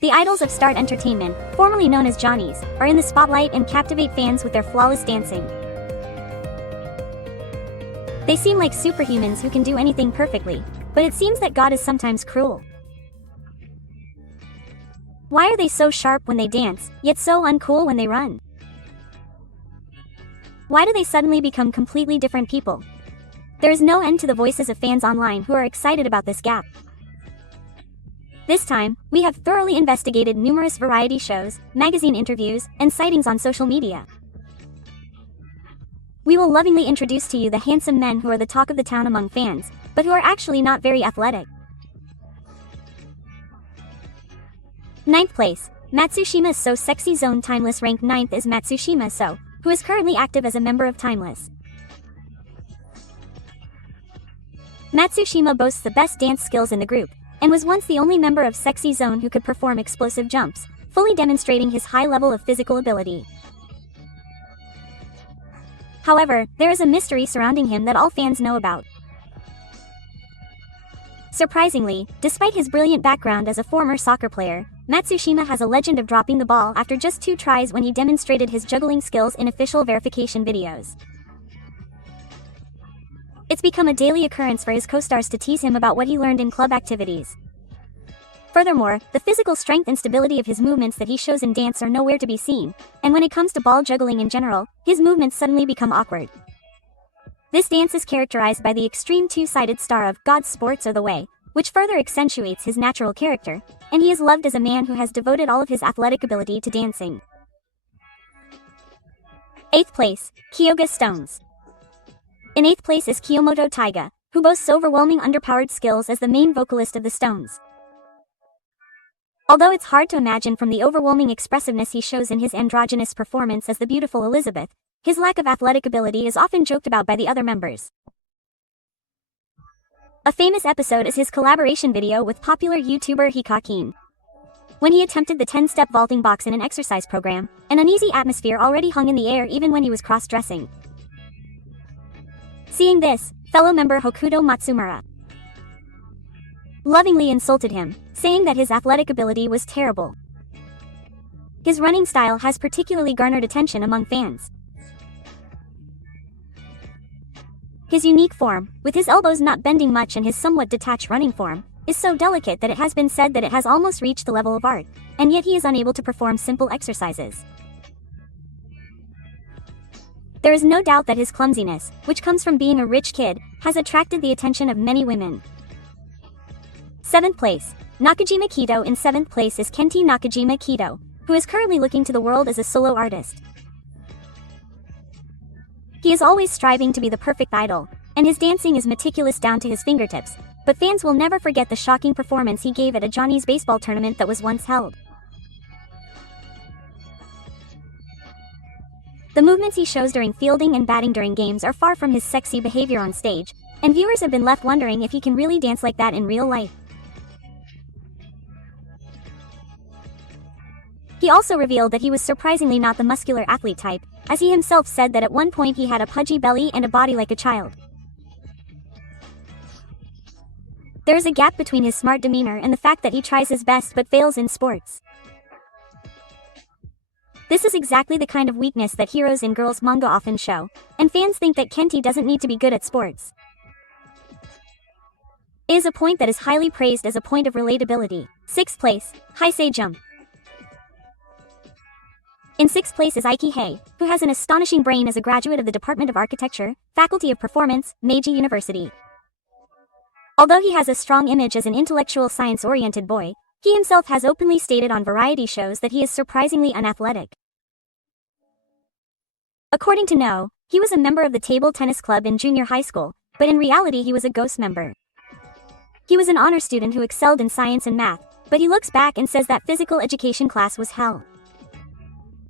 The idols of Start Entertainment, formerly known as Johnnies, are in the spotlight and captivate fans with their flawless dancing. They seem like superhumans who can do anything perfectly, but it seems that God is sometimes cruel. Why are they so sharp when they dance, yet so uncool when they run? Why do they suddenly become completely different people? There is no end to the voices of fans online who are excited about this gap. This time, we have thoroughly investigated numerous variety shows, magazine interviews, and sightings on social media. We will lovingly introduce to you the handsome men who are the talk of the town among fans, but who are actually not very athletic. 9th place, Matsushima So Sexy Zone Timeless. Ranked 9th is Matsushima So, who is currently active as a member of Timeless. Matsushima boasts the best dance skills in the group, and was once the only member of Sexy Zone who could perform explosive jumps, fully demonstrating his high level of physical ability. However, there is a mystery surrounding him that all fans know about. Surprisingly, despite his brilliant background as a former soccer player, Matsushima has a legend of dropping the ball after just 2 tries when he demonstrated his juggling skills in official verification videos. It's become a daily occurrence for his co-stars to tease him about what he learned in club activities. Furthermore, the physical strength and stability of his movements that he shows in dance are nowhere to be seen, and when it comes to ball juggling in general, his movements suddenly become awkward. This dance is characterized by the extreme 2-sided star of God's sports are the way, which further accentuates his natural character, and he is loved as a man who has devoted all of his athletic ability to dancing. 8th place, Kyoga Stones. In 8th place is Kiyomoto Taiga, who boasts overwhelming underpowered skills as the main vocalist of the Stones. Although it's hard to imagine from the overwhelming expressiveness he shows in his androgynous performance as the beautiful Elizabeth, his lack of athletic ability is often joked about by the other members. A famous episode is his collaboration video with popular YouTuber Hikakin. When he attempted the 10-step vaulting box in an exercise program, an uneasy atmosphere already hung in the air even when he was cross-dressing. Seeing this, fellow member Hokuto Matsumura lovingly insulted him, saying that his athletic ability was terrible. His running style has particularly garnered attention among fans. His unique form, with his elbows not bending much and his somewhat detached running form, is so delicate that it has been said that it has almost reached the level of art, and yet he is unable to perform simple exercises. There is no doubt that his clumsiness, which comes from being a rich kid, has attracted the attention of many women. 7th place, Nakajima Kido. In 7th place is Kenti Nakajima Kido, who is currently looking to the world as a solo artist. He is always striving to be the perfect idol, and his dancing is meticulous down to his fingertips, but fans will never forget the shocking performance he gave at a Johnny's baseball tournament that was once held. The movements he shows during fielding and batting during games are far from his sexy behavior on stage, and viewers have been left wondering if he can really dance like that in real life. He also revealed that he was surprisingly not the muscular athlete type, as he himself said that at one point he had a pudgy belly and a body like a child. There is a gap between his smart demeanor and the fact that he tries his best but fails in sports. This is exactly the kind of weakness that heroes in girls' manga often show, and fans think that Kenti doesn't need to be good at sports. It is a point that is highly praised as a point of relatability. 6th place, Heisei Jump. In 6th place is Aiki Hei, who has an astonishing brain as a graduate of the Department of Architecture, Faculty of Performance, Meiji University. Although he has a strong image as an intellectual science-oriented boy, he himself has openly stated on variety shows that he is surprisingly unathletic. According to No, he was a member of the table tennis club in junior high school, but in reality he was a ghost member. He was an honor student who excelled in science and math, but he looks back and says that physical education class was hell.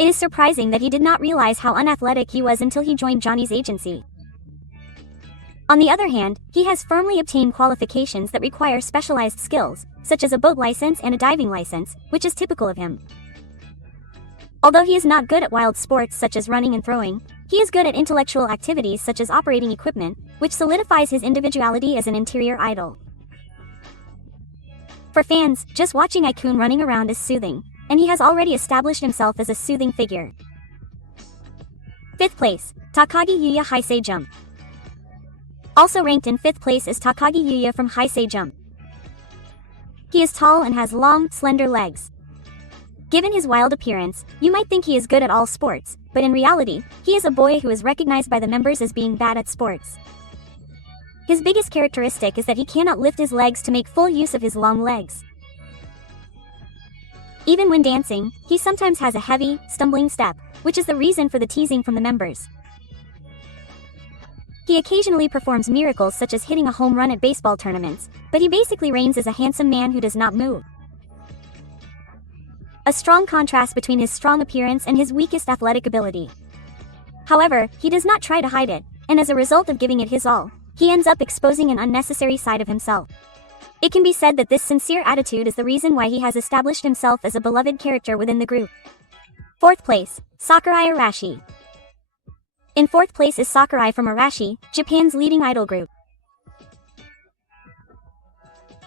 It is surprising that he did not realize how unathletic he was until he joined Johnny's agency. On the other hand, he has firmly obtained qualifications that require specialized skills, such as a boat license and a diving license, which is typical of him. Although he is not good at wild sports such as running and throwing, he is good at intellectual activities such as operating equipment, which solidifies his individuality as an interior idol. For fans, just watching Ikun running around is soothing, and he has already established himself as a soothing figure. 5th place, Takagi Yuya Heisei Jump. Also ranked in 5th place is Takagi Yuya from Heisei Jump. He is tall and has long, slender legs. Given his wild appearance, you might think he is good at all sports, but in reality, he is a boy who is recognized by the members as being bad at sports. His biggest characteristic is that he cannot lift his legs to make full use of his long legs. Even when dancing, he sometimes has a heavy, stumbling step, which is the reason for the teasing from the members. He occasionally performs miracles such as hitting a home run at baseball tournaments, but he basically reigns as a handsome man who does not move. A strong contrast between his strong appearance and his weakest athletic ability. However, he does not try to hide it, and as a result of giving it his all, he ends up exposing an unnecessary side of himself. It can be said that this sincere attitude is the reason why he has established himself as a beloved character within the group. 4th place, Sakurai Arashi. In 4th place is Sakurai from Arashi, Japan's leading idol group.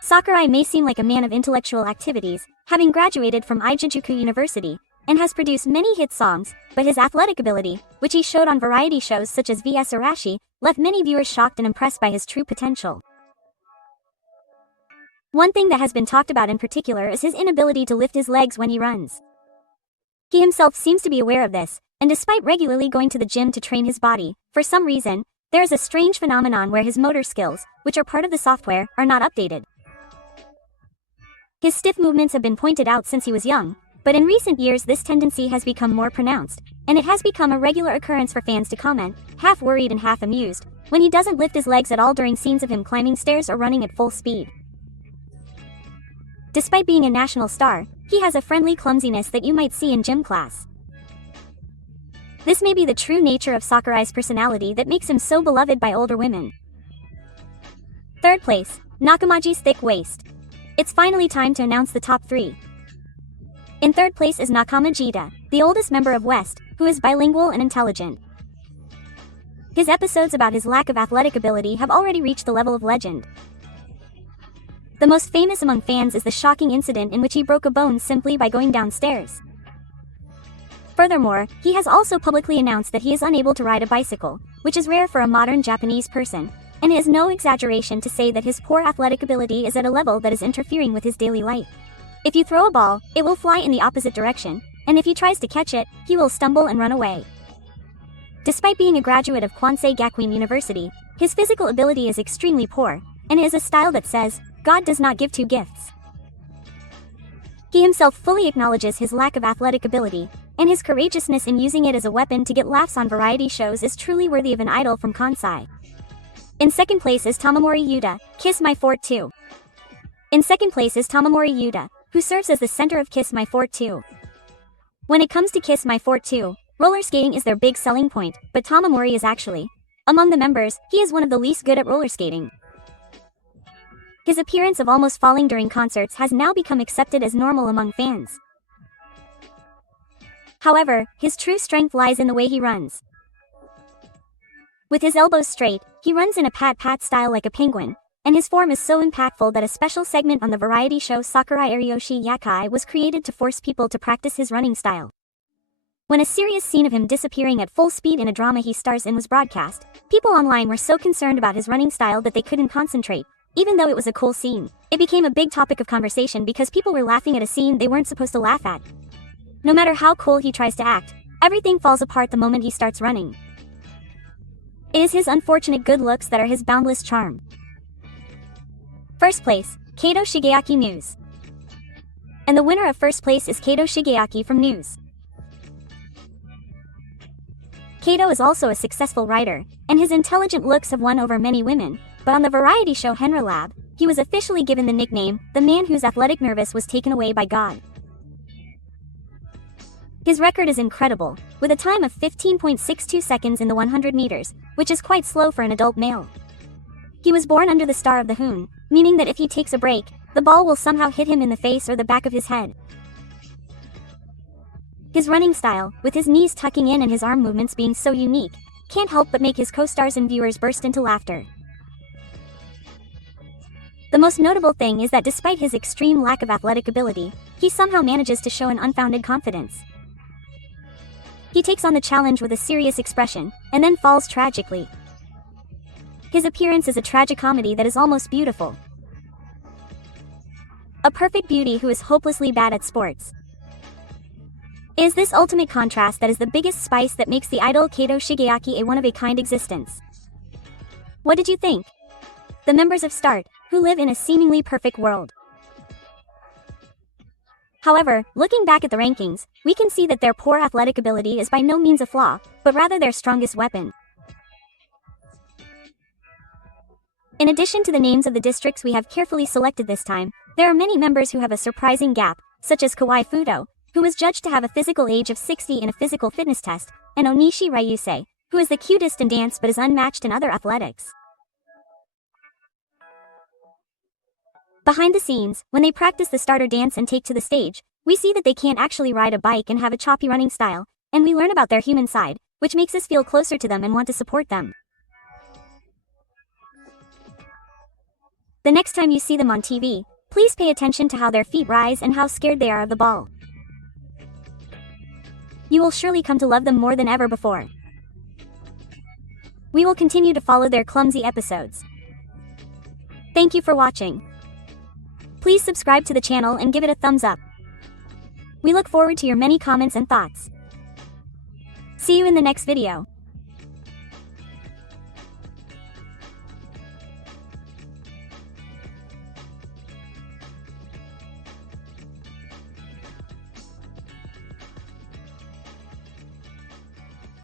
Sakurai may seem like a man of intellectual activities, having graduated from Eijujuku University, and has produced many hit songs, but his athletic ability, which he showed on variety shows such as vs Arashi, left many viewers shocked and impressed by his true potential. One thing that has been talked about in particular is his inability to lift his legs when he runs. He himself seems to be aware of this, and despite regularly going to the gym to train his body, for some reason, there is a strange phenomenon where his motor skills, which are part of the software, are not updated. His stiff movements have been pointed out since he was young, but in recent years this tendency has become more pronounced, and it has become a regular occurrence for fans to comment, half worried and half amused, when he doesn't lift his legs at all during scenes of him climbing stairs or running at full speed. Despite being a national star, he has a friendly clumsiness that you might see in gym class. This may be the true nature of Sakurai's personality that makes him so beloved by older women. 3rd place, Nakamaji's thick waist. It's finally time to announce the top 3. In 3rd place is Nakamajita, the oldest member of West, who is bilingual and intelligent. His episodes about his lack of athletic ability have already reached the level of legend. The most famous among fans is the shocking incident in which he broke a bone simply by going downstairs. Furthermore, he has also publicly announced that he is unable to ride a bicycle, which is rare for a modern Japanese person, and it is no exaggeration to say that his poor athletic ability is at a level that is interfering with his daily life. If you throw a ball, it will fly in the opposite direction, and if he tries to catch it, he will stumble and run away. Despite being a graduate of Kwansei Gakuin University, his physical ability is extremely poor, and it is a style that says, God does not give two gifts. He himself fully acknowledges his lack of athletic ability, and his courageousness in using it as a weapon to get laughs on variety shows is truly worthy of an idol from Kansai. In 2nd place is Tamamori Yuta, Kiss My Fort 2. In 2nd place is Tamamori Yuta, who serves as the center of Kiss My Fort 2. When it comes to Kiss My Fort 2, roller skating is their big selling point, but Tamamori is actually, among the members, he is one of the least good at roller skating. His appearance of almost falling during concerts has now become accepted as normal among fans. However, his true strength lies in the way he runs. With his elbows straight, he runs in a pat-pat style like a penguin, and his form is so impactful that a special segment on the variety show Sakurai Ariyoshi Yakai was created to force people to practice his running style. When a serious scene of him disappearing at full speed in a drama he stars in was broadcast, people online were so concerned about his running style that they couldn't concentrate, even though it was a cool scene. It became a big topic of conversation because people were laughing at a scene they weren't supposed to laugh at. No matter how cool he tries to act, everything falls apart the moment he starts running. It is his unfortunate good looks that are his boundless charm. 1st place, Kato Shigeaki News. And the winner of 1st place is Kato Shigeaki from News. Kato is also a successful writer, and his intelligent looks have won over many women, but on the variety show Henra Lab, he was officially given the nickname, the man whose athletic nervous was taken away by God. His record is incredible, with a time of 15.62 seconds in the 100 meters, which is quite slow for an adult male. He was born under the star of the Hoon, meaning that if he takes a break, the ball will somehow hit him in the face or the back of his head. His running style, with his knees tucking in and his arm movements being so unique, can't help but make his co-stars and viewers burst into laughter. The most notable thing is that despite his extreme lack of athletic ability, he somehow manages to show an unfounded confidence. He takes on the challenge with a serious expression, and then falls tragically. His appearance is a tragicomedy that is almost beautiful. A perfect beauty who is hopelessly bad at sports. It is this ultimate contrast that is the biggest spice that makes the idol Kato Shigeaki a one-of-a-kind existence. What did you think? The members of Starto, who live in a seemingly perfect world. However, looking back at the rankings, we can see that their poor athletic ability is by no means a flaw, but rather their strongest weapon. In addition to the names of the districts we have carefully selected this time, there are many members who have a surprising gap, such as Kawai Fudo, who was judged to have a physical age of 60 in a physical fitness test, and Onishi Ryusei, who is the cutest in dance but is unmatched in other athletics. Behind the scenes, when they practice the starter dance and take to the stage, we see that they can't actually ride a bike and have a choppy running style, and we learn about their human side, which makes us feel closer to them and want to support them. The next time you see them on TV, please pay attention to how their feet rise and how scared they are of the ball. You will surely come to love them more than ever before. We will continue to follow their clumsy episodes. Thank you for watching. Please subscribe to the channel and give it a thumbs up. We look forward to your many comments and thoughts. See you in the next video.